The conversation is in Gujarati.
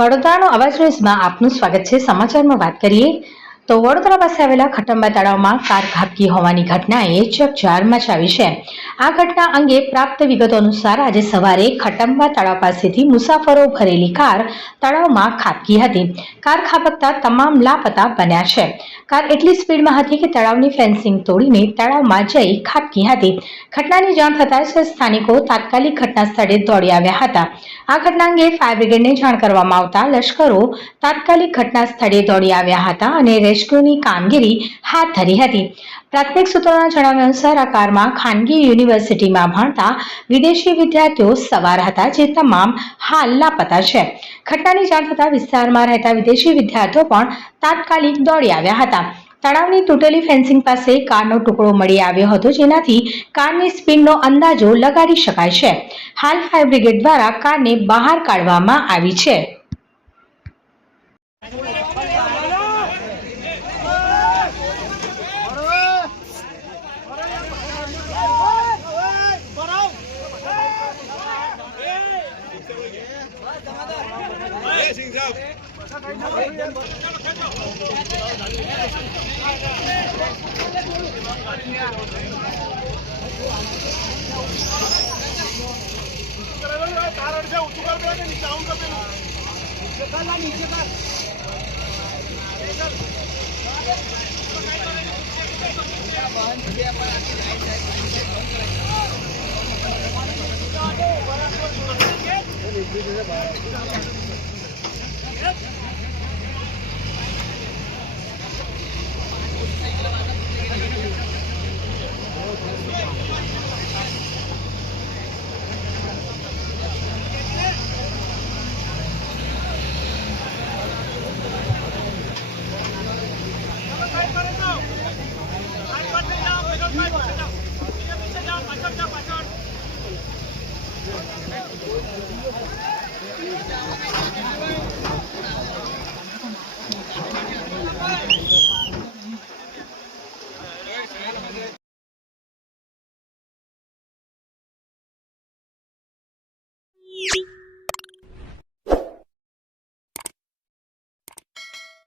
વડોદરાનો અવાજ ન્યૂઝમાં આપનું સ્વાગત છે। સમાચારમાં વાત કરીએ તો વડોદરા પાસે આવેલા ખટંબા તળાવમાં કાર ખાબકી હોવાની ઘટનાએ ચકચાર મચાવી છે। આ ઘટના અંગે પ્રાપ્ત વિગતો અનુસાર આજે સવારે ખટંબા તળાવ પાસેથી મુસાફરો ભરેલી કાર તળાવમાં ખાબકી હતી। કાર ખાબકતા તમામ લાપતા બન્યા છે। કાર એટલી સ્પીડમાં હતી કે તળાવની ફેન્સિંગ તોડીને તળાવમાં જઈ ખાબકી હતી। ઘટનાની જાણ થતાં જ સ્થાનિકો તાત્કાલિક ઘટના સ્થળે દોડી આવ્યા હતા। આ ઘટના અંગે ફાયર બ્રિગેડને જાણ કરવામાં આવતા લશ્કરો તાત્કાલિક ઘટના સ્થળે દોડી આવ્યા હતા અને રેસ્ક્યુની કામગીરી હાથ ધરી હતી। પ્રાથમિક સૂત્રોના જણાવ્યા અનુસાર આ કારમાં ખાનગી યુનિવર્સિટીમાં ભણતા વિદેશી વિદ્યાર્થીઓ સવાર હતા, જે તમામ હાલ લાપતા છે। ઘટનાની જાણ થતાં વિસ્તારમાં રહેતા વિદેશી વિદ્યાર્થીઓ પણ તાત્કાલિક દોડી આવ્યા હતા। તળાવની તૂટેલી ફેન્સિંગ પાસે કારનો ટુકડો મળી આવ્યો હતો, જેનાથી કારની સ્પીડનો અંદાજો લગાડી શકાય છે। હાલ ફાયર બ્રિગેડ દ્વારા કારને બહાર કાઢવામાં આવી છે।